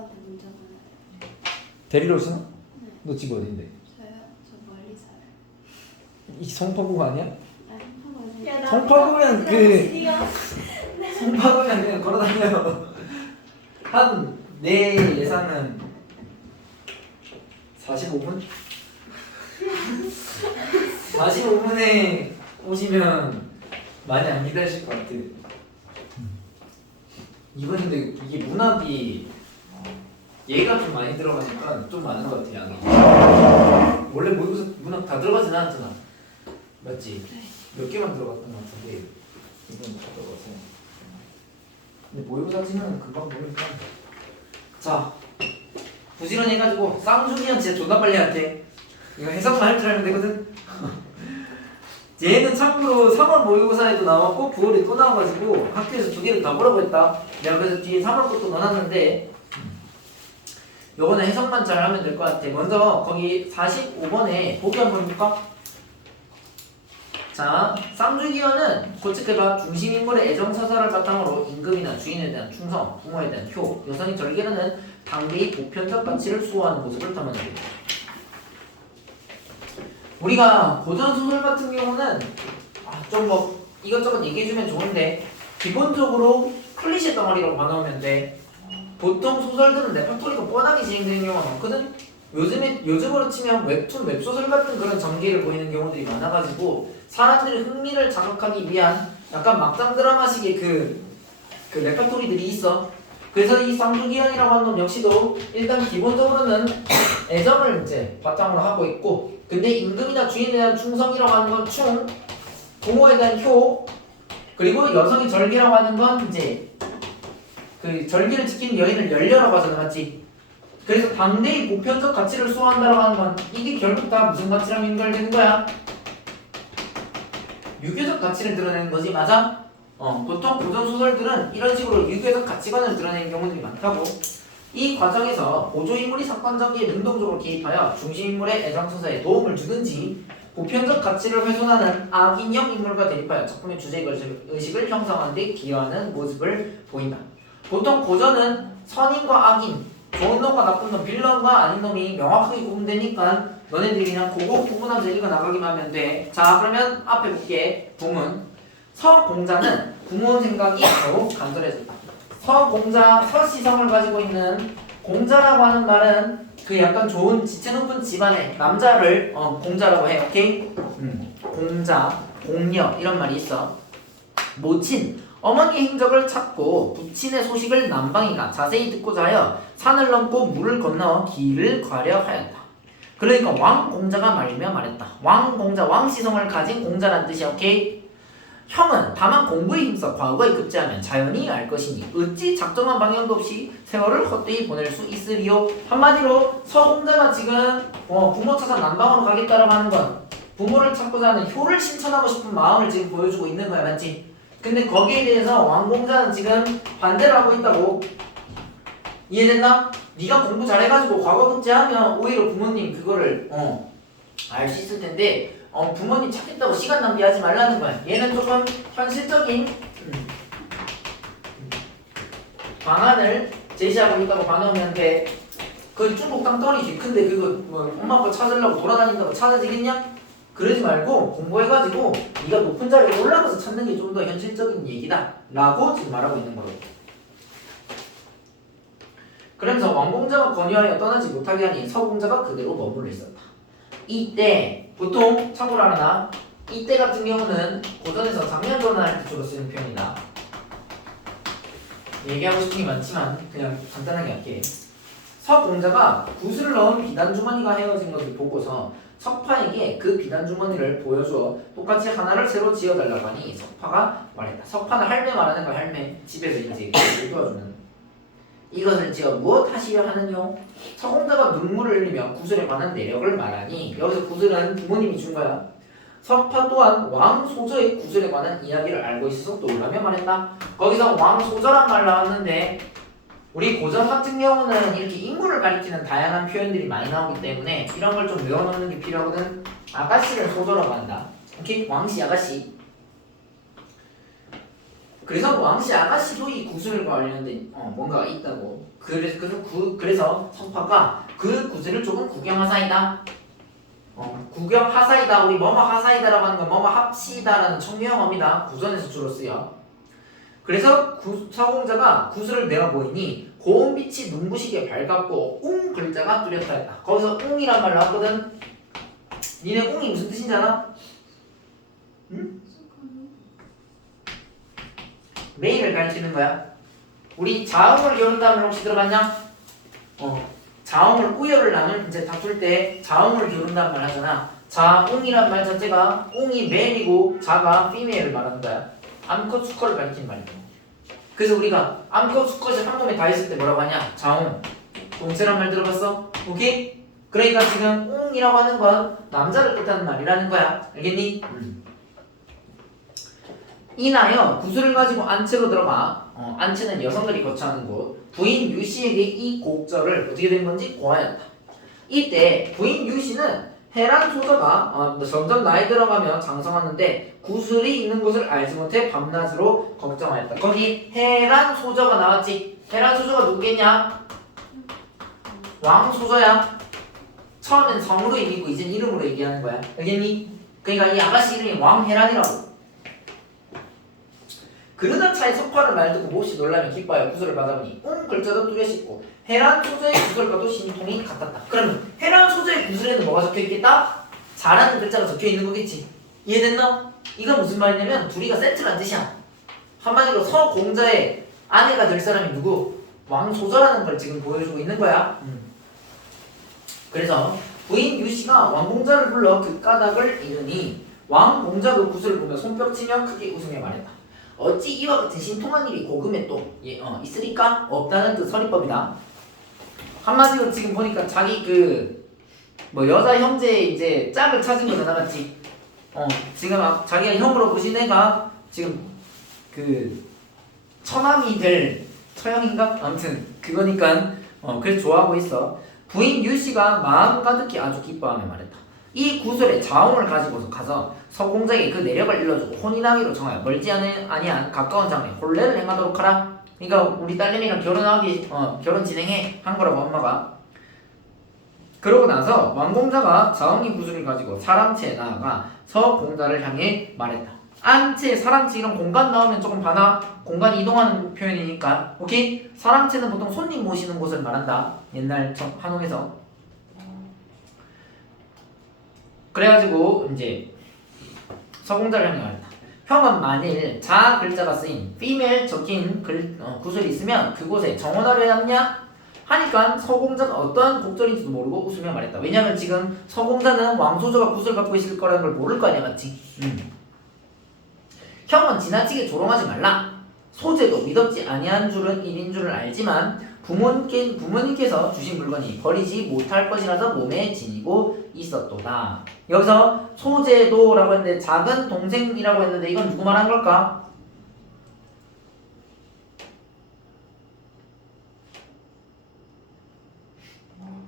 아빠한테 문자 보내야 돼. 데리러 오시나? 네. 너 집 어딘데? 저요? 저 멀리 살아요. 이 성파구가 아니야? 아니, 한번 야, 나 성파구면 그 네가 성파구면 그냥 걸어다녀요. 한 내 예상은 45분? 45분에 오시면 많이 안 기다리실 것 같아. 이건 근데 이게 문학이 얘가 좀 많이 들어가니까 좀 많은 것 같아, 양이. 원래 모의고사 문학 다 들어가진 않았잖아. 맞지? 네. 몇 개만 들어갔던 것 같은데 이건 다 들어가서. 근데 모의고사 치면 금방 보니까. 자, 부지런히 해가지고 쌍둥이는 진짜 존나 빨리 할게. 이거 해석만 할 줄 알면 되거든. 얘는 참고로 3월 모의고사에도 나왔고 9월에 또 나와가지고 학교에서 두 개를 다 보라고 했다. 내가 그래서 뒤에 3월 것도 넣어놨는데 요거는 해석만 잘 하면 될 것 같아. 먼저 거기 45번에 보기 한번 볼까? 자, 쌍둥이어는 고측해봐. 중심인물의 애정사사를 바탕으로 임금이나 주인에 대한 충성, 부모에 대한 효, 여성이 절개라는 당대의 보편적 가치를 수호하는 모습을 담아내게 됩니다. 우리가 고전소설 같은 경우는 좀 뭐 이것저것 얘기해주면 좋은데 기본적으로 클리셰 덩어리라고 봐놓으면 돼. 보통 소설들은 레퍼토리가 뻔하게 진행되는 경우가 많거든. 요즘으로 치면 웹툰, 웹소설 같은 그런 전개를 보이는 경우들이 많아가지고 사람들의 흥미를 자극하기 위한 약간 막장 드라마식의 그 레퍼토리들이 있어. 그래서 이 쌍두기현이라고 하는 놈 역시도 일단 기본적으로는 애정을 이제 바탕으로 하고 있고, 근데 임금이나 주인에 대한 충성이라고 하는 건 충, 부모에 대한 효, 그리고 여성의 절개라고 하는 건 이제 그 절개를 지키는 여인을 열려라고 하잖아, 맞지? 그래서 당대의 보편적 가치를 수호한다라고 하는 건 이게 결국 다 무슨 가치랑 연결되는 거야? 유교적 가치를 드러내는 거지, 맞아? 보통 고전소설들은 이런 식으로 유교적 가치관을 드러내는 경우들이 많다고. 이 과정에서 보조인물이 사건 전개에 능동적으로 개입하여 중심인물의 애정서사에 도움을 주든지 보편적 가치를 훼손하는 악인형 인물과 대립하여 작품의 주제의식을 형성하는 데 기여하는 모습을 보인다. 보통 고전은 선인과 악인, 좋은 놈과 나쁜 놈, 빌런과 아닌 놈이 명확하게 구분되니까 너네들이 그냥 그거 구분하면서 읽어나가기만 하면 돼. 자, 그러면 앞에 볼게. 부문. 서공자는 부모 생각이 매우 간절해졌다. 서공자, 서시성을 가지고 있는 공자라고 하는 말은 그 약간 좋은 지체 높은 집안의 남자를 공자라고 해. 오케이? 공자, 공녀 이런 말이 있어. 모친, 어머니의 행적을 찾고 부친의 소식을 남방이가 자세히 듣고자 하여 산을 넘고 물을 건너 길을 가려 하였다. 그러니까 왕공자가 말이며 말했다. 왕공자, 왕시성을 가진 공자란 뜻이야. 오케이? 형은 다만 공부에 힘써 과거에 급제하면 자연히 알 것이니 어찌 작정한 방향도 없이 세월을 헛되이 보낼 수 있으리요. 한마디로 서공자가 지금 부모 찾아 남방으로 가겠다라고 하는 건 부모를 찾고자 하는 효를 실천하고 싶은 마음을 지금 보여주고 있는 거야, 맞지? 근데 거기에 대해서 왕공자는 지금 반대를 하고 있다고. 이해됐나? 네가 공부 잘해가지고 과거 급제하면 오히려 부모님 그거를 알 수 있을 텐데 부모님 찾겠다고 시간 낭비하지 말라는 거야. 얘는 조금 현실적인 방안을 제시하고 있다고 봐놓으면 돼. 그 중국 땅덩어리 개 큰데 그거 뭐 엄마 아빠 찾으려고 돌아다닌다고 찾아지겠냐? 그러지 말고 공부해가지고 네가 높은 자리에 올라가서 찾는 게 좀 더 현실적인 얘기다 라고 지금 말하고 있는 거예요. 그러면서 왕공자가 권유하여 떠나지 못하게 하니 서공자가 그대로 머물러 있었다. 이때 보통 참고로 하나, 이때 같은 경우는 고전에서 장면 전환할 때 주로 쓰는 표현이다. 얘기하고 싶은 게 많지만 그냥 간단하게 할게. 서공자가 구슬을 넣은 비단주머니가 헤어진 것을 보고서 석파에게 그 비단주머니를 보여주어 똑같이 하나를 새로 지어달라고 하니 석파가 말했다. 석파는 할매 말하는 거야. 할매. 집에서 이제 도와주는. 이것을 지어 무엇 하시려 하느뇨? 서공자가 눈물을 흘리며 구슬에 관한 내력을 말하니 여기서 구슬은 부모님이 준 거야. 석파 또한 왕소저의 구슬에 관한 이야기를 알고 있어서 놀라며 말했다. 거기서 왕소저란 말 나왔는데 우리 고전 같은 경우는 이렇게 인물을 가리키는 다양한 표현들이 많이 나오기 때문에 이런 걸 좀 외워놓는 게 필요하거든. 아가씨를 소저라고 한다. 오케이? 왕씨, 아가씨. 그래서 왕씨 아가씨도 이 구슬과 관련된 뭔가가 있다고. 그래서 성파가 그 구슬을 조금 구경하사이다. 구경하사이다. 우리 뭐뭐 하사이다라고 하는 건 뭐뭐 합시다라는 청명어입니다. 구전에서 주로 쓰여. 그래서 서공자가 구슬을 내어 보이니 고운빛이 눈부시게 밝았고 웅 글자가 뚜렷하다 했다. 거기서 웅이란 말 나왔거든. 니네 웅이 무슨 뜻인지 알아? 응? 매일을 가르치는 거야. 우리 자음을 겨룬다는 말 혹시 들어봤냐? 자음을 우열을 나눌 이제 다툴 때 자음을 겨룬다는 말 하잖아. 자웅이란 말 자체가 웅이 메일이고 자가 피메일을 말하는 거야. 암컷 수컷을 가리키는 말이고. 그래서 우리가 암컷 수컷이 한 몸에 다 있을 때 뭐라고 하냐? 자웅. 동체란 말 들어봤어? 오케이? 그러니까 지금 웅이라고 하는 건 남자를 뜻하는 말이라는 거야. 알겠니? 이나여 구슬을 가지고 안채로 들어가. 안채는 여성들이 거처하는 곳. 부인 유씨에게 이 곡절을 어떻게 된 건지 고하였다. 이때 부인 유씨는 해란 소저가 점점 나이 들어가며 장성하는데 구슬이 있는 곳을 알지 못해 밤낮으로 걱정하였다. 거기 해란 소저가 나왔지. 해란 소저가 누구겠냐? 왕 소저야. 처음엔 성으로 얘기고 이젠 이름으로 얘기하는 거야. 알겠니? 그러니까 이 아가씨 이름이 왕해란이라고. 그러던 차에 석화를 말 듣고 몹시 놀라며 기뻐하여 구슬을 받아보니 글자도 뚜렷있고 해란 소저의 구슬과도 신통이 같았다. 그러면 해란 소저의 구슬에는 뭐가 적혀있겠다? 잘하는 글자가 적혀있는 거겠지. 이해됐나? 이건 무슨 말이냐면 둘이가 세트란 뜻이야. 한마디로 서공자의 아내가 될 사람이 누구? 왕소저라는 걸 지금 보여주고 있는 거야. 그래서 부인 유씨가 왕공자를 불러 그 까닭을 이르니 왕공자도 구슬을 보며 손뼉치며 크게 웃으며 말했다. 어찌 이와 같은 신통한 일이 고금에 또 있으리까? 없다는 그 서리법이다. 한마디로 지금 보니까 자기 여자 형제 이제 짝을 찾은 거잖아, 맞지? 지금 자기가 형으로 보신 애가 지금 처남이 될 처형인가? 아무튼 그거니까 그래서 좋아하고 있어. 부인 유씨가 마음 가득히 아주 기뻐하며 말했다. 이 구슬의 자웅을 가지고서 가서 서공자에게 그 내력을 일러주고 혼인하기로 정하여 멀지 아니한 가까운 장래 혼례를 행하도록 하라. 그러니까 우리 딸내미랑 결혼 진행해 한 거라고 엄마가. 그러고 나서 왕공자가 자웅이 구슬을 가지고 사랑채에 나아가 서공자를 향해 말했다. 안채, 사랑채 이런 공간 나오면 조금 봐나. 공간 이동하는 표현이니까. 오케이? 사랑채는 보통 손님 모시는 곳을 말한다. 옛날 한옥에서. 그래가지고 이제 서공자를 향해 말했다. 형은 만일 자 글자가 쓰인 female 적힌 구슬이 있으면 그곳에 정원하려 했냐? 하니까 서공자가 어떠한 곡절인지도 모르고 웃으며 말했다. 왜냐면 지금 서공자는 왕소저가 구슬 갖고 있을 거라는 걸 모를 거 아니야, 맞지? 형은 지나치게 조롱하지 말라. 소재도 믿었지 아니한 줄은 일인 줄을 알지만 부모님께서 주신 물건이 버리지 못할 것이라서 몸에 지니고 있었도다. 여기서 소재도라고 했는데 작은 동생이라고 했는데 이건 누구 말한 걸까?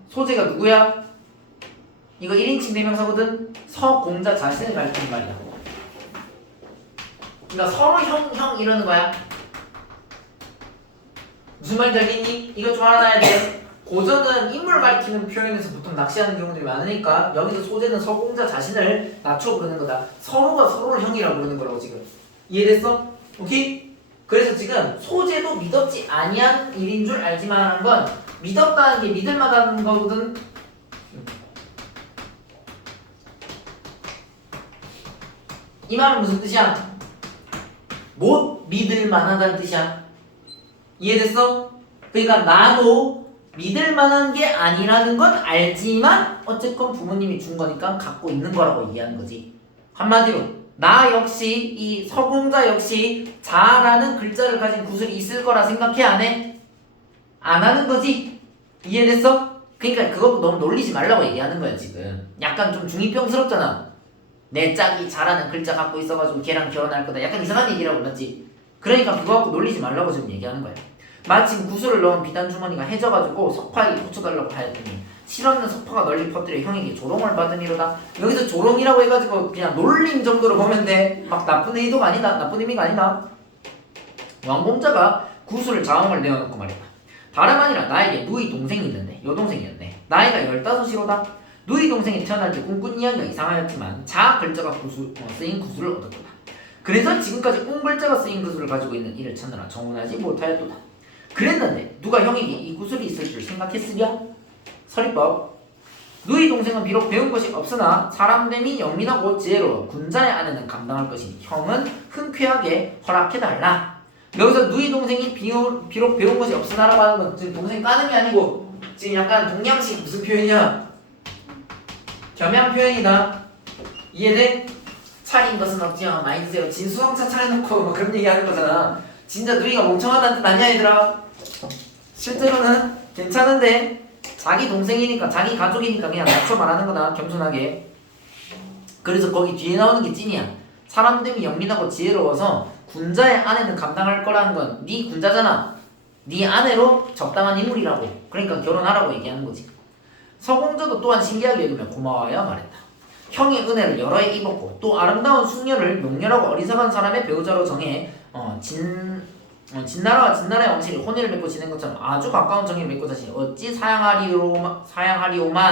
소재가 누구야? 이거 1인칭 대명사거든? 서공자 자신을 가리키는 말이야. 그러니까 서로 형 이러는 거야. 무슨 말인지 알겠니? 이거 좀 알아놔야 돼. 고전은 인물을 가리키는 표현에서 보통 낚시하는 경우들이 많으니까 여기서 소재는 서공자 자신을 낮춰 부르는 거다. 서로가 서로를 형이라고 부르는 거라고 지금. 이해됐어? 오케이? 그래서 지금 소재도 믿었지 아니한 일인 줄 알지만 하는 건 믿었다는 게 믿을 만한 거거든. 이 말은 무슨 뜻이야? 못 믿을 만하다는 뜻이야. 이해됐어? 그러니까 나도 믿을 만한 게 아니라는 건 알지만 어쨌건 부모님이 준 거니까 갖고 있는 거라고 이해하는 거지. 한마디로 나 역시 이 서공자 역시 자라는 글자를 가진 구슬이 있을 거라 생각해 안 해? 안 하는 거지. 이해됐어? 그러니까 그거 너무 놀리지 말라고 얘기하는 거야 지금. 약간 좀 중2병스럽잖아. 내 짝이 잘하는 글자 갖고 있어가지고 걔랑 결혼할 거다. 약간 이상한 얘기라고 맞지? 그러니까 그거 갖고 놀리지 말라고 지금 얘기하는 거야. 마침 구슬을 넣은 비단 주머니가 해져가지고 석파에게 붙여달라고 하였더니 실없는 석파가 널리 퍼뜨려 형에게 조롱을 받으니로다. 여기서 조롱이라고 해가지고 그냥 놀림 정도로 보면 돼. 막 나쁜 의도가 아니다. 나쁜 의미가 아니다. 왕공자가 구슬을 자음을 내어놓고 말이다. 다름 아니라 나에게 누이 동생이 있는데 여동생이었네. 나이가 15이로다. 누이 동생이 태어날 때 꿈꾼 이야기가 이상하였지만 자 글자가 쓰인 구슬을 얻었다. 그래서 지금까지 웅 글자가 쓰인 구슬을 가지고 있는 이를 찾느라 정운하지 못하였도다. 그랬는데 누가 형에게 이 구슬이 있을 줄 생각했으랴? 서리법. 누이 동생은 비록 배운 것이 없으나 사람됨이 영민하고 지혜로워 군자의 아내는 감당할 것이니 형은 흔쾌하게 허락해달라. 여기서 누이 동생이 비록 배운 것이 없으나라고 하는 건 지금 동생 까는 게 아니고 지금 약간 동양식 무슨 표현이야? 겸양 표현이다. 이해돼? 차린 것은 없지요. 많이 드세요. 진수성차 차려놓고 뭐 그런 얘기 하는 거잖아. 진짜 누이가 멍청하다는 뜻 아니야 얘들아. 실제로는 괜찮은데 자기 동생이니까 자기 가족이니까 그냥 낮춰 말하는 거다. 겸손하게. 그래서 거기 뒤에 나오는 게 찐이야. 사람됨이 영민하고 지혜로워서 군자의 아내는 감당할 거라는 건 네 군자잖아. 네 아내로 적당한 인물이라고. 그러니까 결혼하라고 얘기하는 거지. 서공자도 또한 신기하게 여기며 고마워야 말했다. 형의 은혜를 여러 해 입었고 또 아름다운 숙녀를 용렬하고 어리석은 사람의 배우자로 정해 진나라와 진나라의 왕실이 혼인을 맺고 지낸 것처럼 아주 가까운 정을 맺고 자신 어찌 사양하리오만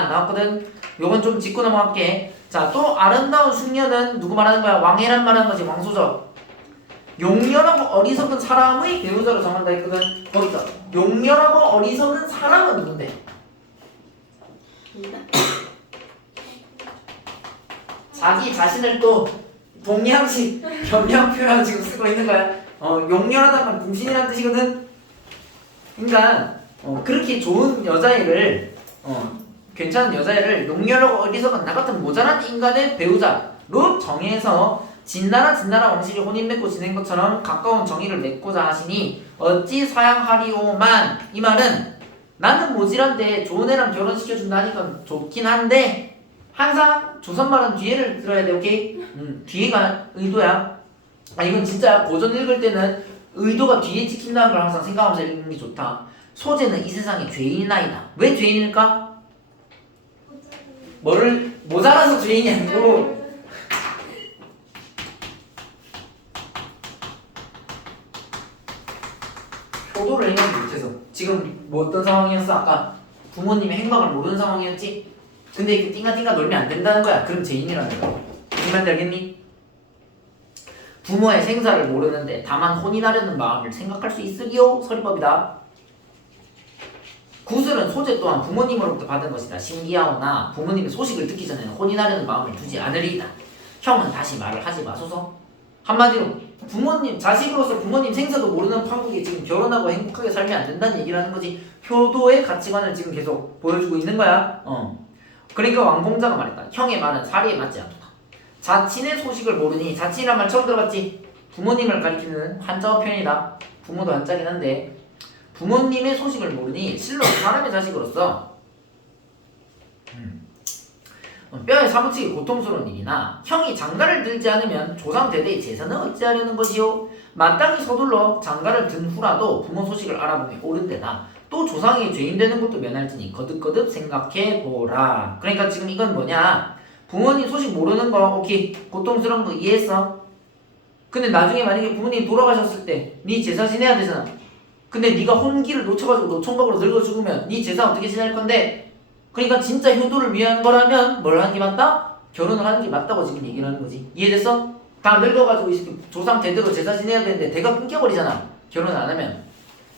나왔거든. 요건 좀 짚고 넘어갈게. 자, 또 아름다운 숙녀는 누구 말하는 거야? 왕이란 말하는 거지. 왕소적. 용렬하고 어리석은 사람의 배우자로 정한다 했거든. 거기서 용렬하고 어리석은 사람은 누군데? 자기 자신을 또 동양식 겸양 표현 지금 쓰고 있는 거야. 용렬하다는 말 궁신이라는 뜻이거든. 그러니까 그렇게 좋은 여자애를 괜찮은 여자애를 용렬하고 어리석은 나 같은 모자란 인간의 배우자로 정해서 진나라 왕실이 혼인 맺고 지낸 것처럼 가까운 정의를 맺고자 하시니 어찌 사양하리오만. 이 말은 나는 모질한데 좋은 애랑 결혼시켜준다니까 좋긴 한데 항상 조선말은 뒤에를 들어야 돼. 오케이? 뒤에가 의도야. 이건 진짜 고전 읽을 때는 의도가 뒤에 찍힌다는 걸 항상 생각하면서 읽는 게 좋다. 소재는 이 세상의 죄인이나이다. 왜 죄인일까? 모자라서 죄인이 아니고 효도를 행하지 못해서. 지금 뭐 어떤 상황이었어? 아까 부모님의 행방을 모르는 상황이었지? 근데 이렇게 띵가띵가 놀면 안 된다는 거야. 그럼 죄인이라는 거야. 무슨 말인지 알겠니? 부모의 생사를 모르는데 다만 혼인하려는 마음을 생각할 수 있으리요? 서리법이다. 구슬은 소재 또한 부모님으로부터 받은 것이다. 신기하오나 부모님의 소식을 듣기 전에는 혼인하려는 마음을 두지 않으리이다. 형은 다시 말을 하지 마소서. 한마디로 자식으로서 부모님 생사도 모르는 판국이 지금 결혼하고 행복하게 살면 안 된다는 얘기를 하는 거지. 효도의 가치관을 지금 계속 보여주고 있는 거야. 그러니까 왕공자가 말했다. 형의 말은 사리에 맞지 않다. 자친의 소식을 모르니, 자친이란 말 처음 들어봤지? 부모님을 가리키는 한자어 표현이다. 부모도 한자긴 한데 부모님의 소식을 모르니 실로 사람의 자식으로서 뼈에 사무치기 고통스러운 일이나 형이 장가를 들지 않으면 조상대대의 재산은 어찌하려는 것이요? 마땅히 서둘러 장가를 든 후라도 부모 소식을 알아보면 옳은데나 또 조상이 죄인 되는 것도 면할지니 거듭거듭 생각해보라. 그러니까 지금 이건 뭐냐? 부모님 소식 모르는 거 오케이, 고통스러운 거 이해했어? 근데 나중에 만약에 부모님 돌아가셨을 때 네 제사 지내야 되잖아. 근데 네가 혼기를 놓쳐가지고 노총각으로 늙어 죽으면 네 제사 어떻게 지낼 건데? 그러니까 진짜 효도를 위한 거라면 뭘 하는 게 맞다? 결혼을 하는 게 맞다고 지금 얘기를 하는 거지. 이해됐어? 다 늙어가지고 조상 대대로 제사 지내야 되는데 대가 끊겨버리잖아. 결혼을 안 하면.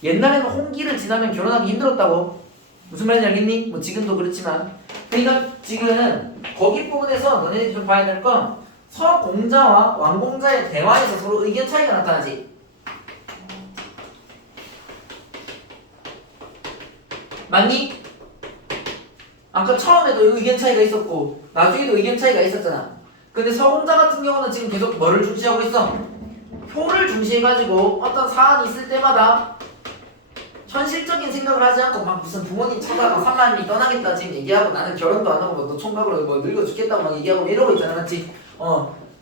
옛날에는 혼기를 지나면 결혼하기 힘들었다고. 무슨 말인지 알겠니? 뭐 지금도 그렇지만. 그러니까 지금 거기 부분에서 너네들이 좀 봐야 될 건 서공자와 왕공자의 대화에서 서로 의견 차이가 나타나지. 맞니? 아까 처음에도 의견 차이가 있었고 나중에도 의견 차이가 있었잖아. 근데 서공자 같은 경우는 지금 계속 뭐를 중시하고 있어? 효를 중시해가지고 어떤 사안이 있을 때마다 현실적인 생각을 하지 않고 막 무슨 부모님 찾아가 산란이 떠나겠다 지금 얘기하고 나는 결혼도 안 하고 너 총각으로 뭐 늙어 죽겠다고 막 얘기하고 이러고 있잖아. 맞지?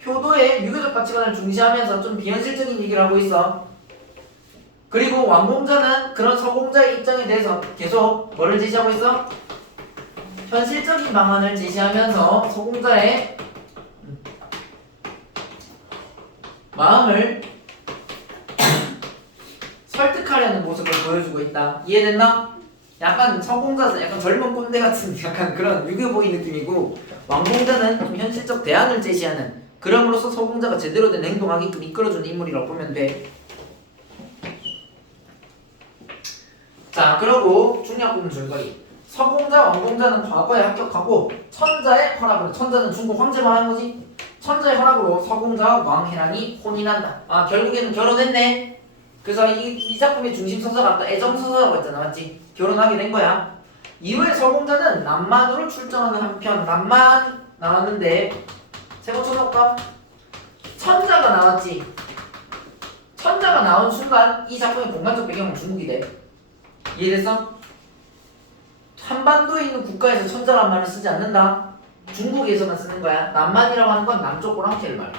효도의 유교적 가치관을 중시하면서 좀 비현실적인 얘기를 하고 있어. 그리고 왕공자는 그런 서공자의 입장에 대해서 계속 뭐를 제시하고 있어? 현실적인 방안을 제시하면서 서공자의 마음을 설득하려는 모습을 보여주고 있다. 이해됐나? 약간 서공자는 약간 젊은 꼰대 같은 약간 그런 유교보이 느낌이고, 왕공자는 좀 현실적 대안을 제시하는, 그럼으로써 서공자가 제대로 된 행동하게끔 이끌어주는 인물이라고 보면 돼. 자, 그리고 중요한 부분 줄거리. 서공자, 왕공자는 과거에 합격하고 천자의 허락으로, 천자는 중국 황제 말하는 거지. 천자의 허락으로 서공자와 왕해란이 혼인한다. 아, 결국에는 결혼했네. 그래서 이 작품의 중심 서사가 아까 애정서사라고 했잖아, 맞지? 결혼하게 된 거야. 이후에 서공자는 남만으로 출정하는 한편, 남만 나왔는데 세 번 쳐볼까? 천자가 나왔지. 천자가 나온 순간 이 작품의 공간적 배경은 중국이 돼. 이해됐어? 한반도에 있는 국가에서 천자란 말을 쓰지 않는다. 중국에서만 쓰는 거야. 남만이라고 하는 건 남쪽 오랑캐를 말해.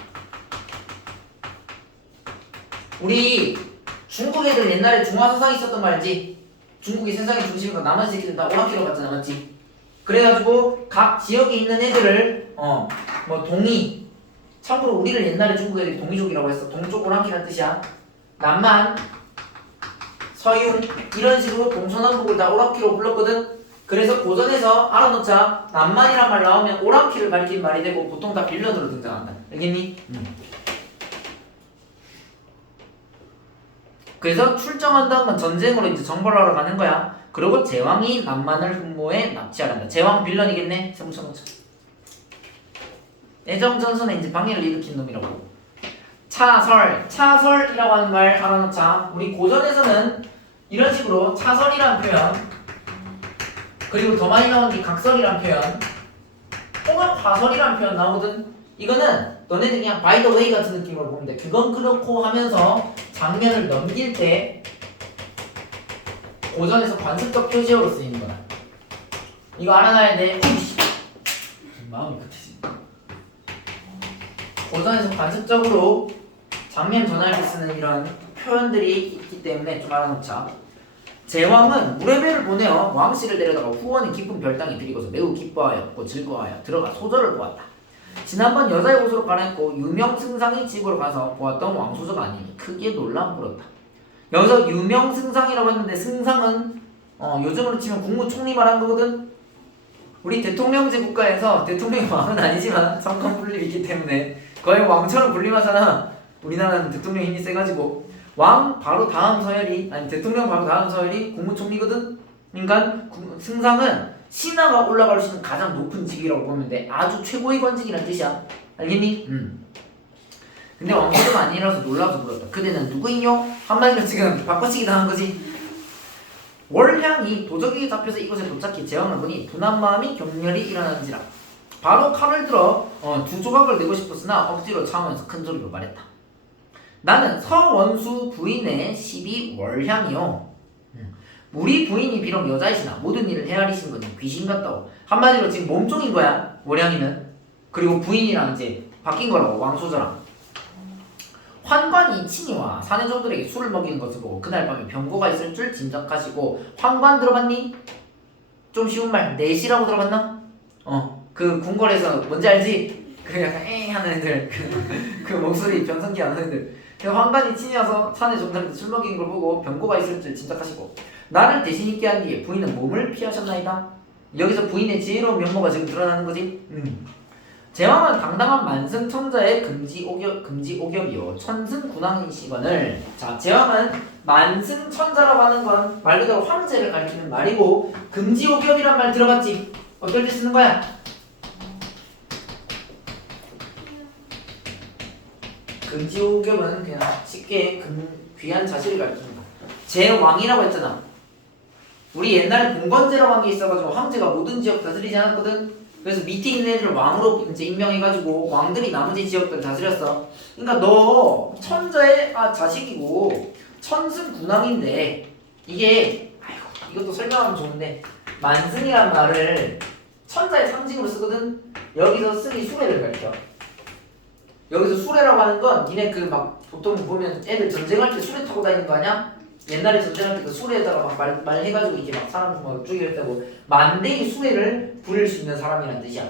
우리 중국 애들 옛날에 중화사상 있었던 거 알지? 중국이 세상의 중심인 건 나머지 새끼들 다 오랑캐로 봤잖아, 맞지? 그래가지고 각 지역에 있는 애들을 뭐 동이, 참고로 우리를 옛날에 중국 애들이 동이족이라고 했어. 동쪽 오랑캐라는 뜻이야. 남만, 서윤 이런 식으로 동서남북을 다 오랑캐로 불렀거든. 그래서 고전에서 알아놓자. 남만이란 말 나오면 오랑캐를 가리킨 말이 되고 보통 다 빌런으로 등장한다. 알겠니? 그래서 출정한다는 건 전쟁으로 이제 정벌을 하러 가는 거야. 그리고 제왕이 남만을 흠모해 납치하란다. 제왕 빌런이겠네. 세무쳐놓자. 애정전선에 이제 방해를 일으킨 놈이라고. 차설이라고 하는 말 알아놓자. 우리 고전에서는 이런 식으로 차설이란 표현, 그리고 더 많이 나오는 게 각설이란 표현, 통합 화설이란 표현 나오거든. 이거는 너네들 그냥 by the way 같은 느낌으로 보면 돼. 그건 그렇고 하면서 장면을 넘길 때 고전에서 관습적 표시어로 쓰이는 거야. 이거 알아놔야 돼. 마음이 급해지. 고전에서 관습적으로 장면 전할 때 쓰는 이런 표현들이 있기 때문에 좀 알아놓자. 제왕은 무례배를 보내어 왕씨를 데려다가 후원이 깊은 별당에 드리고서 매우 기뻐하였고 즐거워하여 들어가 소절을 보았다. 지난번 여자의 옷으로 갈아입고 유명승상의 집으로 가서 보았던 왕소저가 아니니 크게 놀람 물었다. 여기서 유명승상이라고 했는데 승상은 요즘으로 치면 국무총리 말한 거거든. 우리 대통령제 국가에서 대통령이 왕은 아니지만 성권 분립이 있기 때문에 거의 왕처럼 군림하잖아. 우리나라는 대통령 힘이 세가지고 왕 바로 다음 서열이, 아니 대통령 바로 다음 서열이 국무총리거든. 그러니까 승상은 신하가 올라갈 수 있는 가장 높은 직위라고 보면 돼. 아주 최고의 관직이란 뜻이야. 알겠니? 근데 왕소저가 아니라서 놀라서 물었다. 그대는 누구인요? 한마디로 지금 바꿔치기 당한 거지. 월향이 도적에게 잡혀서 이곳에 도착해 제왕을 보니 분한 마음이 격렬히 일어나는지라 바로 칼을 들어 두 조각을 내고 싶었으나 억지로 참으면서 큰 소리로 말했다. 나는 서원수 부인의 시비 월향이요. 우리 부인이 비록 여자이시나 모든 일을 헤아리시는 건 귀신 같다고. 한마디로 지금 몸종인 거야, 월향이는. 그리고 부인이랑 이제 바뀐 거라고, 왕소저랑. 환관이 친이와 사내종들에게 술을 먹이는 것을 보고 그날 밤에 병고가 있을 줄 짐작하시고. 환관 들어봤니? 좀 쉬운 말, 내시라고 들어봤나? 그 궁궐에서 뭔지 알지? 그 약간 엥 하는 애들, 그 목소리 변성기 하는 애들. 환관이 친이어서 사내종들한테 술 먹이는 걸 보고 병고가 있을 줄 짐작하시고 나를 대신 있게 한 뒤에 부인은 몸을 피하셨나이다. 여기서 부인의 지혜로운 면모가 지금 드러나는 거지. 제왕은 당당한 만승천자의 금지옥엽이요 천승군왕이시거늘. 자, 제왕은 만승천자라고 하는 건 말 그대로 황제를 가리키는 말이고 금지옥엽이란 말 들어봤지? 어떨 때 쓰는 거야? 금지옥엽은 그냥 쉽게 귀한 자질을 가리킵니다. 제왕이라고 했잖아. 우리 옛날에 봉건제라고 한 게 있어가지고 황제가 모든 지역 다스리지 않았거든. 그래서 밑에 있는 애들을 왕으로 이제 임명해가지고 왕들이 나머지 지역들을 다스렸어. 그러니까 너 천자의 자식이고 천승군왕인데 이게 이것도 설명하면 좋은데 만승이란 말을 천자의 상징으로 쓰거든. 여기서 쓰기 수레를 가르쳐. 여기서 수레라고 하는 건 니네 그 막 보통 보면 애들 전쟁할 때 수레 타고 다니는 거 아니야? 옛날에 전쟁할 때 그 수레에다가 막 말 해가지고 이렇게 막 사람 막 죽이겠다고 만대의 수레를 부릴 수 있는 사람이란 뜻이야.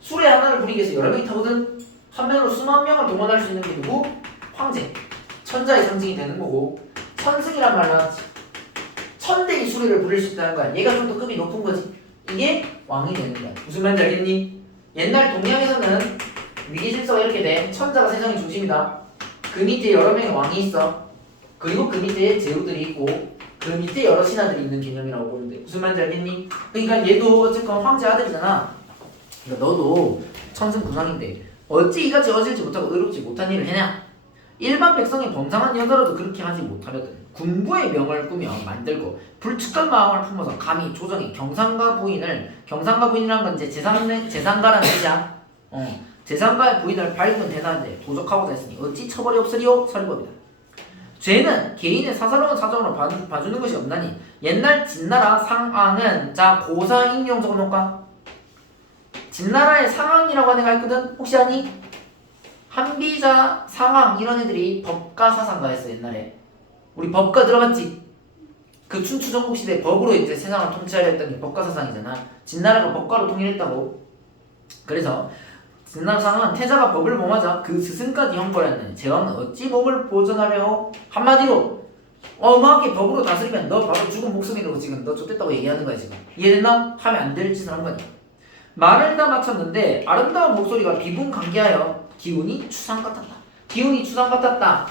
수레 하나를 부리기 위해서 여러 명이 타거든. 한 명으로 수만 명을 동원할 수 있는 게 누구? 황제. 천자의 상징이 되는 거고. 천승이란 말 나왔지. 천대의 수리를 부릴 수 있다는 거야. 얘가 좀 더 급이 높은 거지. 이게 왕이 되는 거야. 무슨 말인지 알겠니? 옛날 동양에서는 위기 질서가 이렇게 돼. 천자가 세상의 중심이다. 그 밑에 여러 명의 왕이 있어. 그리고 그 밑에 제후들이 있고 그 밑에 여러 신하들이 있는 개념이라고 보는데 무슨 말인지 알겠니? 그러니까 얘도 어쨌건 황제 아들이잖아. 그러니까 너도 천승구상인데 어찌 이같이 어질지 못하고 의롭지 못한 일을 해냐? 일반 백성이 범상한 여자라도 그렇게 하지 못하려든 군부의 명을 꾸며 만들고 불측한 마음을 품어서 감히 조정이 경상가 부인이라는 건 이제 재상가라는 뜻이야. 재상가의 부인을 밝으면 되나는데 도적하고자 했으니 어찌 처벌이 없으리요? 설법이다. 죄는 개인의 사사로운 사정으로 봐주는 것이 없나니 옛날 진나라 상왕은 자 고사 인용 적어놓을까? 진나라의 상왕이라고 하는 애가 있거든? 혹시 아니? 한비자, 상왕 이런 애들이 법가 사상가였어 옛날에. 우리 법가 들어봤지? 그 춘추전국 시대 법으로 이제 세상을 통치하려 했던 게 법가 사상이잖아. 진나라가 법가로 통일했다고. 그래서 진나라 상황은 태자가 법을 범하자 그 스승까지 형벌했느니 제왕은 어찌 법을 보전하려? 한마디로 어마하게 법으로 다스리면 너 바로 죽은 목숨이라고 지금 너 좆됐다고 얘기하는 거야 지금. 이해됐나? 하면 안 될 짓을 한 거니. 말을 다 마쳤는데 아름다운 목소리가 비분간계하여 기운이 추상 같았다. 기운이 추상 같았다.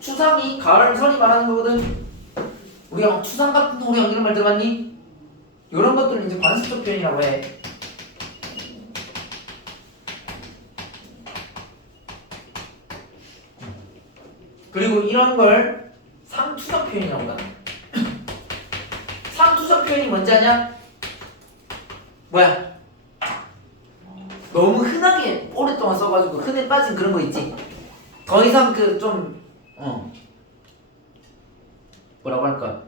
추상이 가을설이 말하는 거거든. 우리가 추상 같은 소리 이런 말 들어봤니? 이런 것들은 이제 관습적 표현이라고 해. 그리고 이런 걸 상투적 표현이라고 하는. 상투적 표현이 뭔지 아냐? 뭐야? 너무 흔하게 오랫동안 써가지고 흔해 빠진 그런 거 있지. 더 이상 그 좀 뭐라고 할까?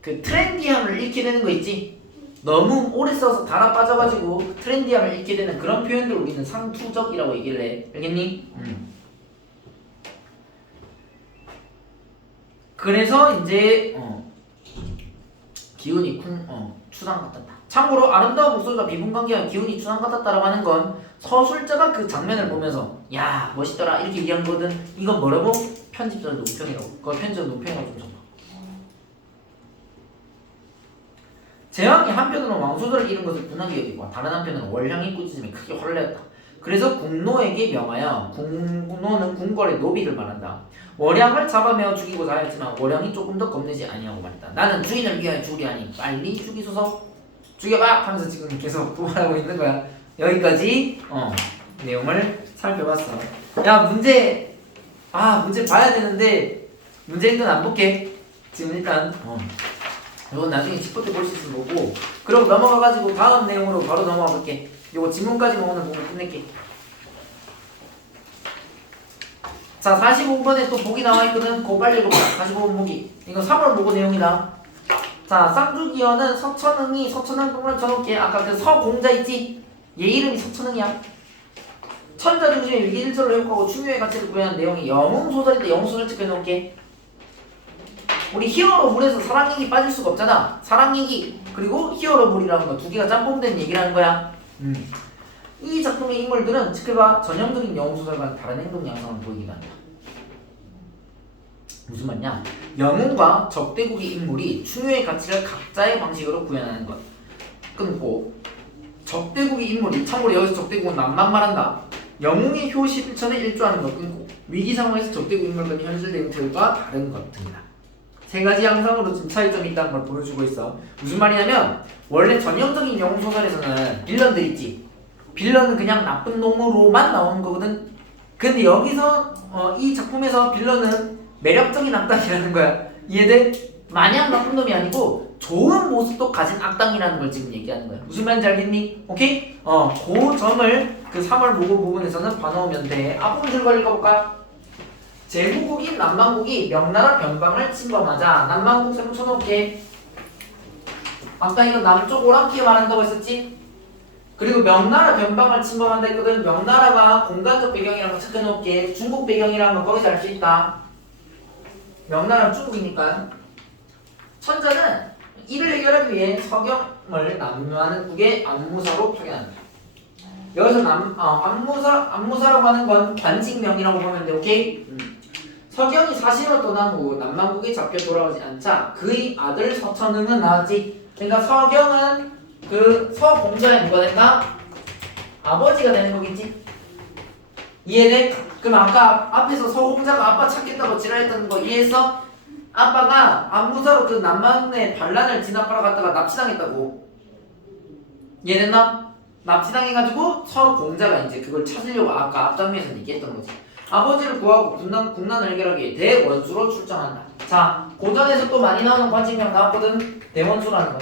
그 트렌디함을 잃게 되는 거 있지. 너무 오래 써서 달아 빠져가지고 트렌디함을 잃게 되는 그런 표현들 우리는 상투적이라고 얘기를 해. 알겠니? 그래서 이제 기운이 추상 같았다. 참고로 아름다운 목소리가 비분간계와 기운이 추상 같았다라고 하는 건 서술자가 그 장면을 보면서 야 멋있더라 이렇게 얘기한 거거든. 이건 뭐라고? 편집자 논평이라고. 그거 편집자 논평이라고 좀 적어. 제왕이 한편으로는 왕소설을 잃은 것을 분하게 여기고 다른 한편으로는 월향이 꾸짖음에 크게 화를 내었다. 그래서 궁노에게 명하여 궁노는 궁궐의 노비를 말한다. 월향을 잡아매어 죽이고자 하였지만 월향이 조금 더 겁내지 아니하고 말했다. 나는 주인을 위하여 죽으리 하니 빨리 죽이소서. 죽여봐! 하면서 지금 계속 도발하고 있는 거야. 여기까지 내용을 살펴봤어. 야 문제 봐야 되는데 문제 인근 안 볼게. 지금 일단 이건 나중에 집부터 볼 수 있으면 보고 그리고 넘어가가지고 다음 내용으로 바로 넘어가 볼게. 요거 지문까지만 오늘 보고 끝낼게. 자 45번에 또 보기 나와있거든. 그거 빨리 읽어봐. 45번 보기. 이거 3월 보고 내용이다. 자 쌍주기어는 서천흥 동그라미 쳐놓을게. 아까 그 서공자 있지? 얘 이름이 서천흥이야. 천자 중심의 위기질서를 회복하고 충유의 가치를 구현한 내용이 영웅소설인데 영웅소설 찍어놓을게. 우리 히어로물에서 사랑얘기 빠질 수가 없잖아. 사랑얘기 그리고 히어로물이라는 거 두 개가 짬뽕된 얘기라는 거야. 이 작품의 인물들은 지켜봐 전형적인 영웅소설과는 다른 행동 양상을 보이기도 한다. 무슨 말이냐? 영웅과 적대국의 인물이 충유의 가치를 각자의 방식으로 구현하는 것 끊고 적대국의 인물이 참고로 여기서 적대국은 남만 말한다. 영웅의 효시 실천에 일조하는 것 끊고 위기 상황에서 적대국 인물 간 현실 대응들과 다른 것 등이다. 세 가지 양상으로 지금 차이점이 있다는 걸 보여주고 있어. 무슨 말이냐면 원래 전형적인 영웅소설에서는 빌런들 있지. 빌런은 그냥 나쁜 놈으로만 나오는 거거든. 근데 여기서 이 작품에서 빌런은 매력적인 악당이라는 거야. 이해돼? 마냥 나쁜 놈이 아니고 좋은 모습도 가진 악당이라는 걸 지금 얘기하는 거야. 무슨 말인지 알겠니? 오케이? 그 점을 그 3월 모고 부분에서는 봐놓으면 돼. 앞부분 줄거 읽어볼까? 제후국인 남망국이 명나라 변방을 침범하자. 남망국 세모 쳐놓을게. 아까 이거 남쪽 오랑캐 말한다고 했었지? 그리고 명나라 변방을 침범한다 했거든. 명나라가 공간적 배경이라는 거 찾아놓을게. 중국 배경이라는 거 거기서 알 수 있다. 명나라는 중국이니까. 천자는 이를 해결하기 위해 서경을 남하는 국의 안무사로 표현한다. 여기서 안무사라고 하는 건 관직명이라고 보면 돼. 오케이? 서경이 사실로 떠난 후 남만국에 잡혀 돌아오지 않자 그의 아들 서천응은 낳았지. 그러니까 서경은 그 서공자의 누가 된다? 아버지가 되는 거겠지? 이해돼? 그럼 아까 앞에서 서공자가 아빠 찾겠다고 지랄했던 거 이해했어? 아빠가 안무사로 그 남만의 반란을 진압하러 갔다가 납치당했다고. 이해됐나? 납치당해가지고 서공자가 이제 그걸 찾으려고 아까 앞장면에서 얘기했던 거지. 아버지를 구하고 국난을 해결하기 위해 대원수로 출정한다. 자, 고전에서 또 많이 나오는 관직명 나왔거든. 대원수라는 거.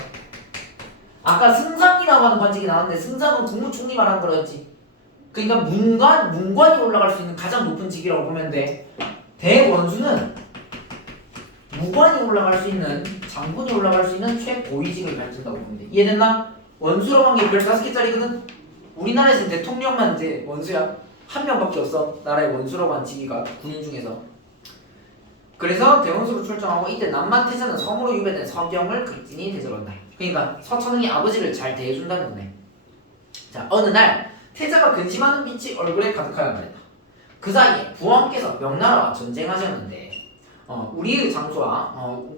아까 승상이라고 하는 관직이 나왔는데 승상은 국무총리 말하는 거였지. 그러니까 문관이 올라갈 수 있는 가장 높은 직이라고 보면 돼. 대원수는 무관이 올라갈 수 있는, 장군이 올라갈 수 있는 최고위직을 가르친다고 보면 돼. 이해됐나? 원수라고 한 게 별 5개짜리거든. 우리나라에서 대통령만 이제 원수야. 한 명밖에 없어. 나라의 원수라고 한 직위가 군인 중에서. 그래서 대원수로 출정하고 이때 남만태자는 성으로 유배된 서경을 극진히 대접한다. 그러니까 서천응이 아버지를 잘 대해준다는 거네. 자, 어느 날 태자가 근심하는 빛이 얼굴에 가득하여 말했다. 그 사이에 부왕께서 명나라와 전쟁하셨는데 우리의 장수와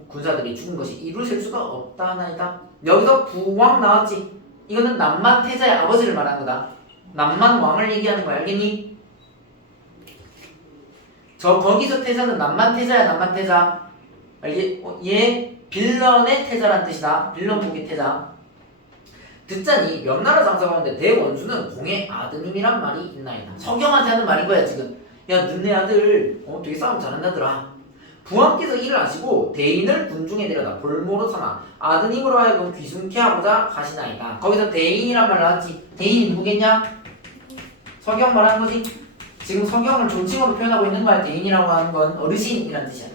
군사들이 죽은 것이 이루 셀 수가 없다나이다. 여기서 부왕 나왔지. 이거는 남만태자의 아버지를 말하는 거다. 남만왕을 얘기하는 거야. 알겠니? 거기서 태자는 남만태자야. 남만태자. 알지? 얘 빌런의 태자란 뜻이다. 빌런국의 태자. 듣자니 명나라 장사 가운데 대원수는 공의 아드님이란 말이 있나이다. 서경한테 하는 말인 거야 지금. 야, 너네 아들 되게 싸움 잘한다더라. 부왕께서 이를 아시고 대인을 군중에 데려다 볼모로 삼아 아드님으로 하여금 귀순케 하고자 하시나이다. 거기서 대인이란 말 나왔지. 대인이 누구겠냐? 서경 말하는 거지. 지금 서경을 존칭으로 표현하고 있는 거야. 대인이라고 하는 건 어르신이란 뜻이야.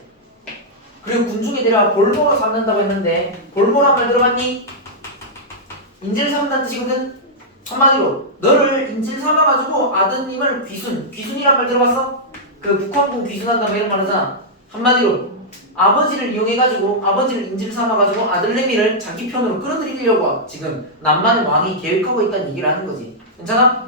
그리고 군중에 데려와 볼모로 삼는다고 했는데 볼모란 말 들어봤니? 인질 삼는다는 뜻이거든. 한마디로 너를 인질 삼아가지고 아드님을 귀순이란 말 들어봤어? 그 북한군 귀순한다고 이런 말 하잖아. 한마디로 아버지를 이용해가지고 아버지를 인질 삼아가지고 아들내미를 자기 편으로 끌어들이려고 지금 남만의 왕이 계획하고 있다는 얘기를 하는 거지. 괜찮아?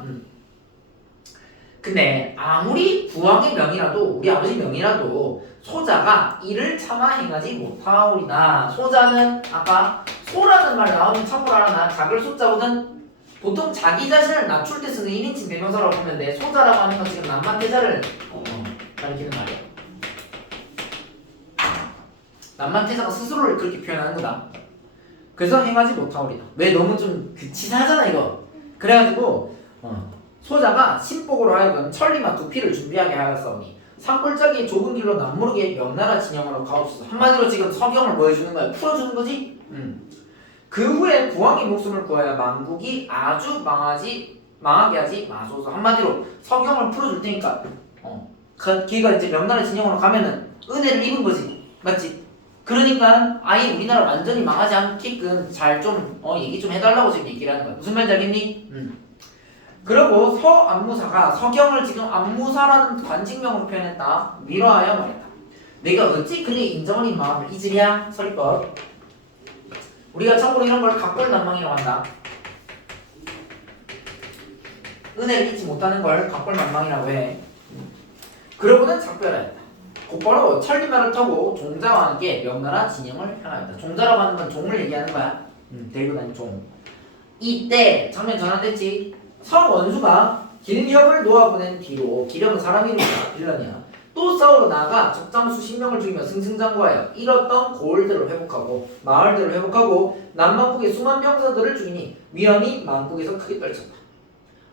근데 아무리 부왕의 명이라도 우리 아버지 명이라도 소자가 이를 참아 행하지 못하오리나. 소자는 아까 소라는 말 나오면 참고로 알아나. 작을 소자거든. 보통 자기 자신을 낮출 때 쓰는 1인칭 대명사라고 보면 돼. 소자라고 하는 건 지금 남만태자를 가리키는 말이야. 남만태자가 스스로를 그렇게 표현하는 거다. 그래서 행하지 못하오리다. 왜? 너무 좀 치사하잖아 이거. 그래가지고 소자가 신복으로 하여금 천리마 2피를 준비하게 하였사오니 산골짜기 좁은 길로 남모르게 명나라 진영으로 가옵소서. 한마디로 지금 서경을 뭐 해주는 거야? 풀어주는 거지? 그 후에 부왕의 목숨을 구하여 만국이 아주 망하게 하지 마소서. 한마디로 서경을 풀어줄 테니까 걔가 이제 명나라 진영으로 가면은 은혜를 입은 거지. 맞지? 그러니까 아예 우리나라 완전히 망하지 않게끔 잘 좀 얘기 좀 해달라고 지금 얘기를 하는 거야. 무슨 말인지 알겠니? 그리고 서안무사가 서경을 지금 안무사라는 관직명으로 표현했다. 위로하여 말했다. 내가 어찌 그의 인정어린 마음을 잊으랴? 서리법. 우리가 참고로 이런 걸 각골난망이라고 한다. 은혜를 잊지 못하는 걸 각골난망이라고 해. 그러고는 작별하였다. 곧바로 천리마를 타고 종자와 함께 명나라 진영을 향하였다. 종자라고 하는 건 종을 얘기하는 거야. 데리고 다니는 종. 이때 장면 전환됐지. 서원수가 기령을 놓아보낸 뒤로, 기령은 사람 이름이야. 빌런이야. 또 싸우러 나가 적장 수십 명을 죽이며 승승장구하여 잃었던 고을들을 회복하고 마을들을 회복하고 남만국의 수만 병사들을 죽이니 위험이 만국에서 크게 떨쳤다.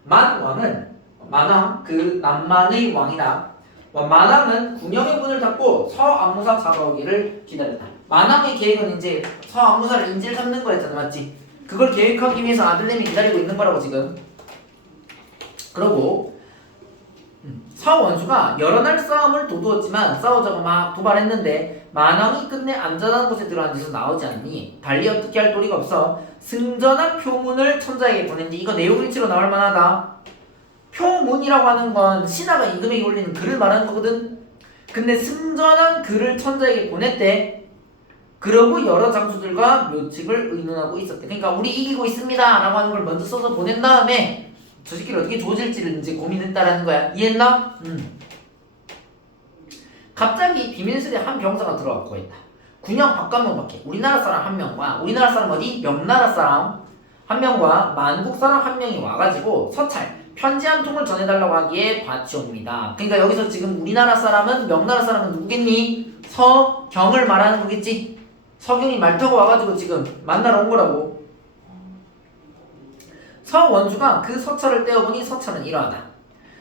만왕은 만왕 그 남만의 왕이다. 만왕은 군영의 문을 닫고 서안무사 잡아오기를 기다렸다. 만왕의 계획은 이제 서안무사를 인질 삼는 거였잖아. 맞지? 그걸 계획하기 위해서 아들내미 기다리고 있는 거라고 지금. 그러고 서원수가 여러 날 싸움을 도두었지만 싸우자고 막 도발했는데 만왕이 끝내 안전한 곳에 들어앉아서 나오지 않니 달리 어떻게 할 도리가 없어 승전한 표문을 천자에게 보낸지. 이거 내용일치로 나올 만하다. 표문이라고 하는 건 신하가 임금에게 올리는 글을 말하는 거거든. 근데 승전한 글을 천자에게 보냈대. 그러고 여러 장수들과 묘직을 의논하고 있었대. 그러니까 우리 이기고 있습니다 라고 하는 걸 먼저 써서 보낸 다음에 저 새끼를 어떻게 조질지를 이제 고민했다라는 거야. 이해했나? 갑자기 비밀스레 한 병사가 들어왔고 있다. 군영 박관문밖에 우리나라 사람 한 명과 우리나라 사람 어디? 명나라 사람 한 명과 만국 사람 한 명이 와가지고 서찰 편지 한 통을 전해달라고 하기에 밭이 옵니다. 그러니까 여기서 지금 우리나라 사람은 명나라 사람은 누구겠니? 서경을 말하는 거겠지? 서경이 말 타고 와가지고 지금 만나러 온 거라고. 서원수가 그 서찰을 떼어보니 서찰은 이러하다.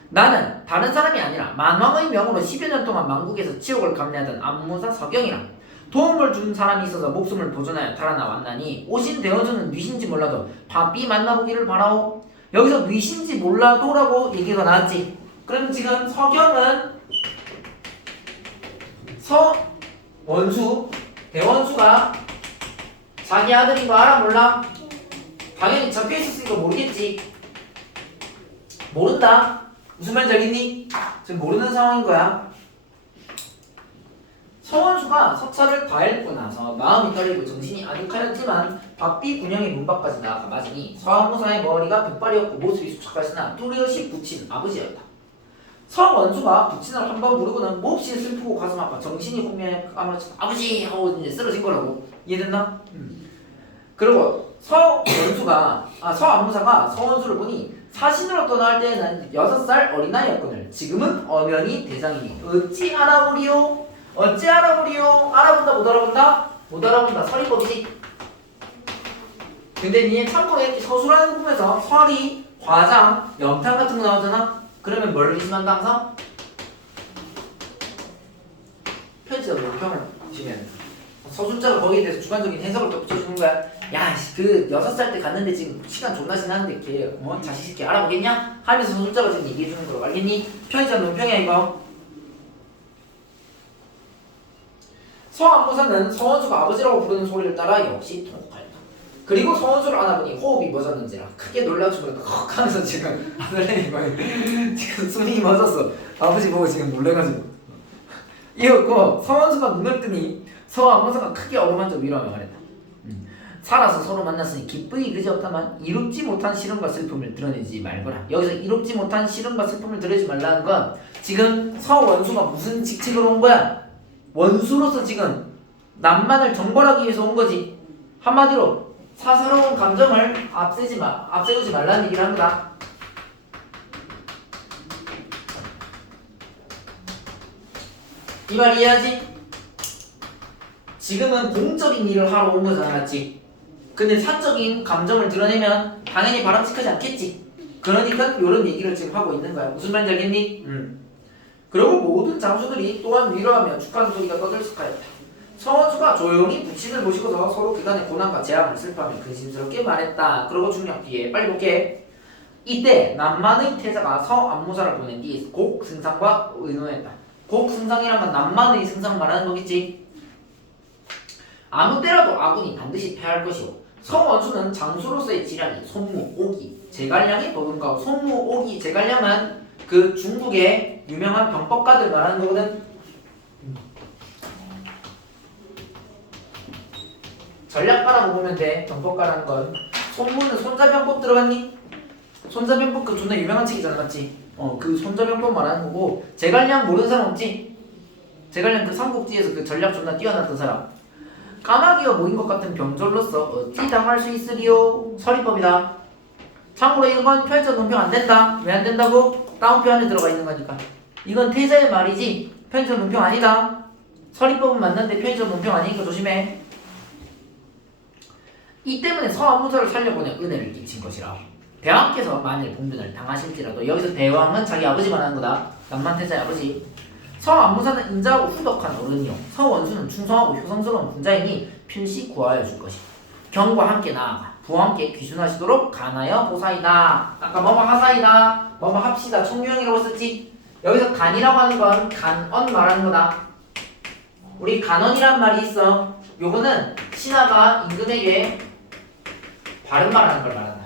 나는 다른 사람이 아니라 만왕의 명으로 10여 년 동안 만국에서 치욕을 감내하던 안무사 서경이라. 도움을 준 사람이 있어서 목숨을 보존하여 달아나왔나니 오신 대원수는 뉘신지 몰라도 바삐 만나보기를 바라오. 여기서 뉘신지 몰라도라고 얘기가 나왔지. 그럼 지금 서경은 서원수 대원수가 자기 아들인 거 알아 몰라? 당연히 적혀있었으니까 모르겠지. 모른다. 무슨 말인지 알겠니? 지금 모르는 상황인 거야. 서원수가 서찰을 다 읽고 나서 마음이 떨리고 정신이 아득하였지만 바삐 군영의 문 밖까지 나아가 맞으니 서안무사의 머리가 백발이었고 모습이 수척하시나 뚜렷이 붙인 아버지였다. 서원수가 부친을 한 번 부르고는 몹시 슬프고 가슴 아파 정신이 혼미해 아버지 하고 이제 쓰러진 거라고. 이해됐나? 그리고 서안무사가 서원수를 보니 사신으로 떠날 때는 6살 어린아이였거늘 지금은 엄연히 대장이니 어찌 알아보리요? 어찌 알아보리요? 알아본다 못 알아본다? 못 알아본다. 서리법이지. 근데 니네 참고해 서술하는 부분에서 서리, 과장, 염탕 같은 거 나오잖아? 그러면 뭘 의심한다 항상? 편지가 논평을 보시면 서술자가 거기에 대해서 주관적인 해석을 또 붙여주는 거야. 야, 그 6살 때 갔는데 지금 시간 존나 지났는데 걔 자식 새끼 알아보겠냐? 하면서 서술자가 지금 얘기해주는 거라고. 알겠니? 편지가 논평이야 이거. 서안무사는 서원수가 아버지라고 부르는 소리를 따라 역시 통곡하였다. 그리고 서원수를 안아보니 호흡이 멎었는지라 크게 놀라주고 헉 하면서 지금 아들내미 거의 지금 숨이 멎었어. 아버지 보고 지금 놀래가지고 이었고 서원수가 눈을 뜨니 서안무사가 크게 어루만져 위로하며 말했다. 살아서 서로 만났으니 기쁘기 그지없다만 이롭지 못한 시름과 슬픔을 드러내지 말거라. 여기서 이롭지 못한 시름과 슬픔을 드러내지 말라는 건 지금 서원수가 무슨 직책으로 온 거야? 원수로서 지금 남만을 정벌하기 위해서 온 거지. 한마디로 사사로운 감정을 앞세우지 말라는 얘기를 한 거다. 이 말 이해하지? 지금은 공적인 일을 하러 온 거잖아, 맞지? 근데 사적인 감정을 드러내면 당연히 바람직하지 않겠지. 그러니까 이런 얘기를 지금 하고 있는 거야. 무슨 말인지 알겠니? 그리고 모든 장수들이 또한 위로하며 축하하는 소리가 떠들썩하였다. 서원수가 조용히 부친을 모시고서 서로 그간의 고난과 재앙을 슬퍼하며 근심스럽게 말했다. 그리고 중력 뒤에 빨리 볼게. 이때 남만의 태자가 서안무사를 보낸 뒤 곡승상과 의논했다. 곡승상이란 건 남만의 승상을 말하는 거겠지. 아무 때라도 아군이 반드시 패할 것이고 서원수는 장수로서의 지량이 손무, 오기, 제갈량이 버금가고 손무, 오기, 제갈량은 그 중국의 유명한 병법가들 말하는 거거든. 전략가라고 보면 돼. 병법가라는 건. 손무는 손자병법 들어봤니? 손자병법 그 존나 유명한 책이잖아, 맞지? 그 손자병법 말하는 거고. 제갈량 모르는 사람 없지? 제갈량 그 삼국지에서 그 전략 존나 뛰어났던 사람. 까마귀가 모인 것 같은 병졸로서 어찌 당할 수 있으리요? 서리법이다. 참고로 이건 편의점 논평 안 된다. 왜 안 된다고? 다운표 안에 들어가 있는 거니까. 이건 태자의 말이지 편의점 논평 아니다. 서리법은 맞는데 편의점 논평 아니니까 조심해. 이 때문에 서안무사를 살려보내 은혜를 끼친 것이라. 대왕께서 만일 봉변을 당하실지라도 여기서 대왕은 자기 아버지 말하는 거다. 남만태자의 아버지. 서안무사는 인자하고 후덕한 어른이요 서원수는 충성하고 효성스러운 군자이니 필시 구하여 줄 것이다. 경과 함께 나아가 부와 함께 귀순하시도록 간하여 보사이다. 아까 뭐뭐 하사이다 뭐뭐 합시다 청유형이라고 썼지. 여기서 간이라고 하는 건 간언 말하는 거다. 우리 간언이란 말이 있어. 요거는 신하가 임금에게 바른 말하는 걸 말한다.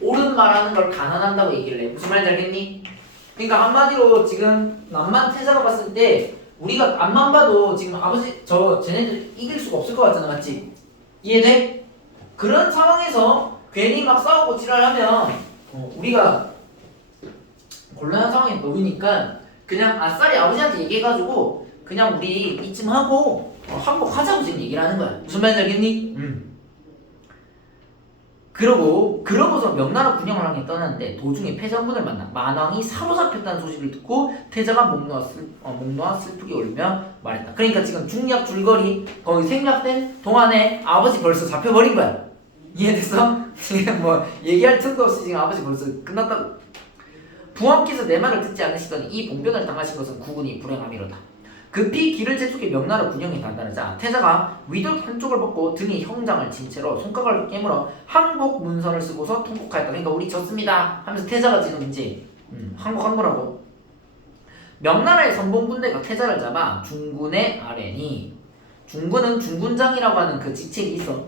옳은 말하는 걸 간언한다고 얘기를 해. 무슨 말인지 알겠니? 그러니까 한마디로 지금 남만 태자가 봤을 때 우리가 앞만 봐도 지금 아버지 쟤네들 이길 수가 없을 것 같잖아, 맞지? 이해돼? 그런 상황에서 괜히 막 싸우고 지랄하면 우리가 곤란한 상황에 놓이니까 그냥 아싸리 아버지한테 얘기해가지고 그냥 우리 이쯤 하고 항복하자고 지금 얘기를 하는 거야. 무슨 말인지 알겠니? 그러고서 명나라 군영을 향해 떠났는데 도중에 패전군을 만나 만왕이 사로잡혔다는 소식을 듣고 태자가 목 놓아 슬프게 울며 말했다. 그러니까 지금 중략 줄거리 거기 생략된 동안에 아버지 벌써 잡혀버린 거야. 이해됐어? 지금 뭐 얘기할 틈도 없이 지금 아버지 벌써 끝났다고. 부왕께서 내 말을 듣지 않으시더니 이 봉변을 당하신 것은 국운이 불행함이로다. 급히 길을 재촉해 명나라 군영에 다다르자 태자가 윗옷 한쪽을 벗고 등에 형장을 진 채로 손가락을 깨물어 항복 문서를 쓰고서 통곡하였다. 그러니까 우리 졌습니다 하면서 태자가 지금 이제 항복한 거라고. 명나라의 선봉군대가 태자를 잡아 중군의 아래니, 중군은 중군장이라고 하는 그 직책이 있어.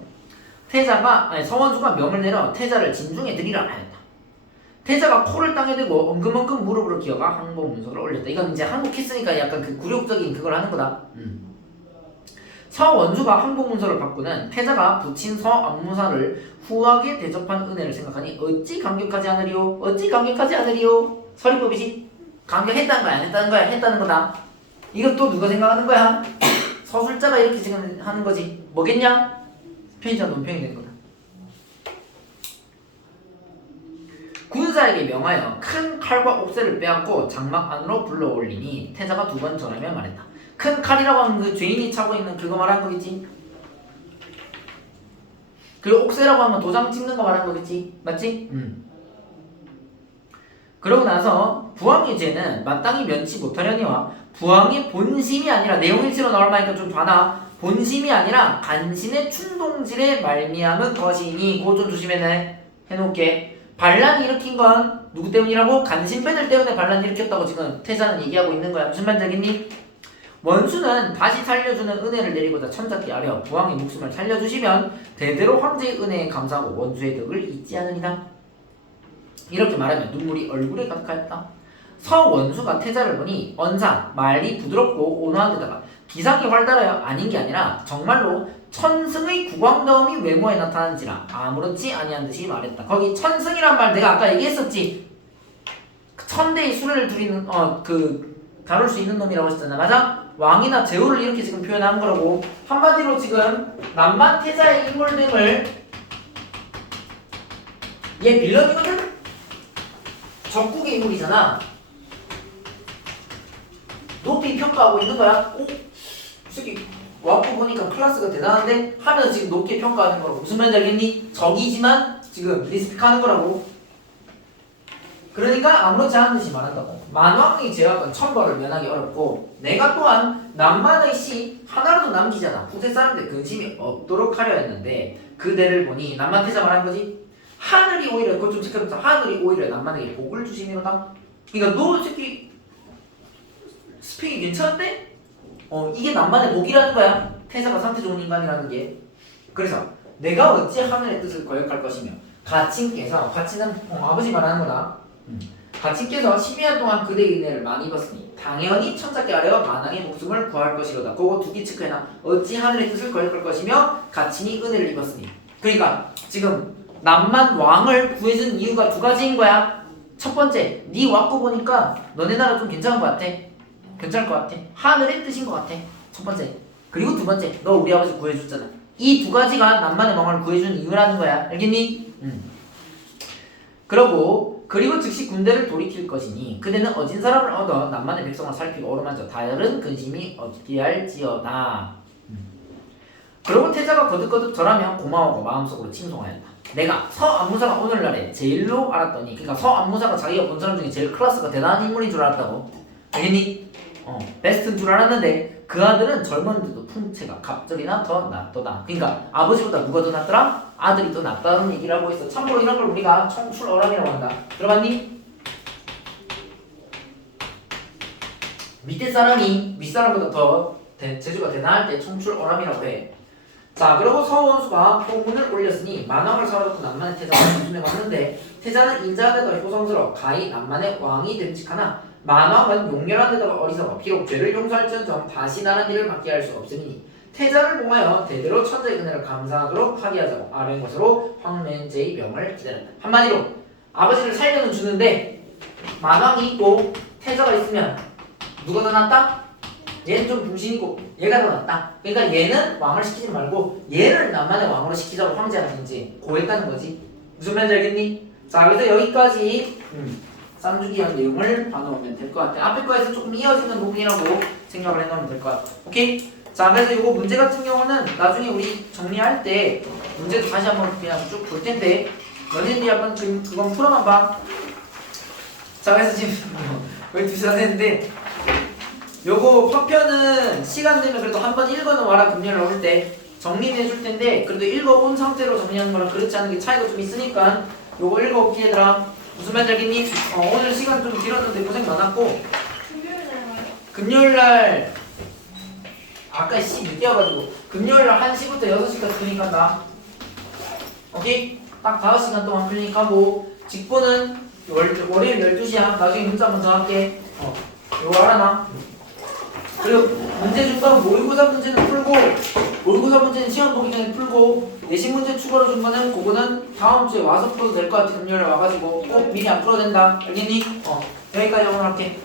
서원수가 명을 내려 태자를 진중에 들이라 하였다. 태자가 코를 땅에 대고 엉금엉금 무릎으로 기어가 항복 문서를 올렸다. 이건 이제 항복했으니까 약간 그 굴욕적인 그걸 하는 거다. 서원수가 항복 문서를 받고는 태자가 붙인 서안무사를 후하게 대접한 은혜를 생각하니 어찌 감격하지 않으리요? 어찌 감격하지 않으리요? 서리법이지. 감격했다는 거야? 안 했다는 거야? 했다는 거다. 이건 또 누가 생각하는 거야? 서술자가 이렇게 지금 하는 거지. 뭐겠냐? 편의자 논평이 된 거다. 군사에게 명하여 큰 칼과 옥새를 빼앗고 장막 안으로 불러올리니 태자가 두 번 전하며 말했다. 큰 칼이라고 하면 그 죄인이 차고 있는 그거 말하는 거겠지? 그리고 옥새라고 하면 도장 찍는 거 말하는 거겠지? 맞지? 그러고 나서 부왕의 죄는 마땅히 면치 못하려니와 부왕의 본심이 아니라 내용일치로 나올 말니까 좀 봐나. 본심이 아니라 간신의 충동질에 말미암은 것이니 그거 좀 조심해 해놓을게. 반란 일으킨 건 누구 때문이라고? 간신배들 때문에 반란 일으켰다고 지금 태자는 얘기하고 있는 거야. 무슨 말인지 알겠니? 원수는 다시 살려주는 은혜를 내리고자 천잡기 아려 부왕의 목숨을 살려주시면 대대로 황제의 은혜에 감사하고 원수의 덕을 잊지 않으리다. 이렇게 말하면 눈물이 얼굴에 가득하였다. 서원수가 태자를 보니 언사, 말이 부드럽고 온화한 데다가 기상이 활달하여 아닌 게 아니라 정말로 천승의 국왕다움이 외모에 나타나는지라 아무렇지 아니한 듯이 말했다. 거기 천승이란 말 내가 아까 얘기했었지. 천대의 수를 두리는 다룰 수 있는 놈이라고 했잖아. 맞아? 왕이나 제후를 이렇게 지금 표현한 거라고. 한마디로 지금 남만 태자의 인물됨을 얘 빌런이거든? 적국의 인물이잖아. 높이 평가하고 있는 거야. 오? 이 새끼 와꾸 보니까 클래스가 대단한데? 하면서 지금 높게 평가하는 거라고. 무슨 말인지 알겠니? 적이지만 지금 리스펙하는 거라고. 그러니까 아무렇지 않은 듯이 말한다고. 만왕의 제약은 천벌을 면하기 어렵고 내가 또한 남만의 시 하나라도 남기잖아. 후세 사람들 근심이 없도록 하려 했는데 그대를 보니 남만 태자 말한 거지. 하늘이 오히려 그것 좀 체크해보자. 하늘이 오히려 남만에게 복을 주시미로다. 그러니까 너 새끼 스펙이 괜찮은데? 이게 남만의 복이라는 거야. 태자가 상태 좋은 인간이라는 게. 그래서 내가 어찌 하늘의 뜻을 거역할 것이며 가친께서 가친은 아버지 말하는 거다. 가친께서 12년 동안 그대의 은혜를 많이 입었으니 당연히 천자께 아래와 만왕의 목숨을 구할 것이로다. 그거 두 개 체크해놔. 어찌 하늘의 뜻을 거역할 것이며 가친이 은혜를 입었으니. 그러니까 지금 남만 왕을 구해준 이유가 두 가지인 거야. 첫 번째, 네 왔고 보니까 너네 나라 좀 괜찮은 것 같아. 괜찮을 것 같아. 하늘의 뜻인 것 같아. 첫 번째. 그리고 두 번째, 너 우리 아버지 구해줬잖아. 이 두 가지가 남만의 왕을 구해준 이유라는 거야. 알겠니? 그리고 즉시 군대를 돌이킬 것이니 그대는 어진 사람을 얻어 남만의 백성을 살피고 어루만져 다른 근심이 얻게 할지어다. 그러고 태자가 거듭거듭 절하며 고마워하고 마음속으로 칭송하였다. 내가 서안무사가 오늘날에 제일로 알았더니, 그러니까 서안무사가 자기가 본 사람 중에 제일 클래스가 대단한 인물인 줄 알았다고. 알겠니? 베스트인 줄 알았는데 그 아들은 젊었는데도 풍채가 갑절이나 더 낫도다. 그러니까 아버지보다 누가 더 낫더라? 아들이 더 낫다는 얘기를 하고 있어. 참고로 이런 걸 우리가 청출어람이라고 한다. 들어봤니? 밑에 사람이 윗사람보다 더 재주가 대단할 때 청출어람이라고 해. 자, 그리고 서원수가 포문을 올렸으니 만왕을 사로잡고 남만의 태자가 전순에 왔는데 태자는 인자하되더 효성스러워 가히 남만의 왕이 됨직하나 만왕은 용렬한 데다가 어리석어 비록 죄를 용서할지언정 다시 나란 일을 받게 할 수 없으니 태자를 봉하여 대대로 천자의 은혜를 감사하도록 하게 하자고 아뢰는 것으로 황맨제의 명을 기다렸다. 한마디로 아버지를 살려는 주는데 만왕이 있고 태자가 있으면 누가 더 낫다? 얘는 좀 중심 있고 얘가 더 낫다. 그러니까 얘는 왕을 시키지 말고 얘를 나만의 왕으로 시키자고 황제랑 이제 고했다는 거지. 무슨 말인지 알겠니? 자, 그래서 여기까지 쌍주기한 내용을 봐놓으면 될 것 같아. 앞에 거에서 조금 이어지는 부분이라고 생각을 해놓으면 될 것 같아. 오케이? 자, 그래서 이거 문제 같은 경우는 나중에 우리 정리할 때 문제도 다시 한번 그냥 쭉 볼 텐데 너네들이 한번 그건 풀어만 봐. 자, 그래서 지금 거의 2시간 했는데 요거 파편은 시간 되면 그래도 한번 읽어놓아라. 금요일 올 때 정리해 줄 텐데 그래도 읽어온 상태로 정리하는 거랑 그렇지 않은 게 차이가 좀 있으니까 요거 읽어볼게 얘들아. 무슨 말인지 알겠니? 오늘 시간 좀 길었는데 고생 많았고 금요일날 아까 씨 늦게와가지고 금요일날 1시부터 6시까지 클릭 한다. 오케이? 딱 5시간 동안 클릭하고 직보는 월요일 12시야. 나중에 문자 한번 더 할게. 요거 알아나? 그리고 문제 준 건 모의고사 문제는 풀고 모의고사 문제는 시험 보기 전에 풀고 예시 문제 추가로 준 거는 그거는 다음 주에 와서 풀어도 될 것 같아. 금요일에 와가지고 꼭 미리 안 풀어도 된다. 알겠니? 여기까지 오늘 할게.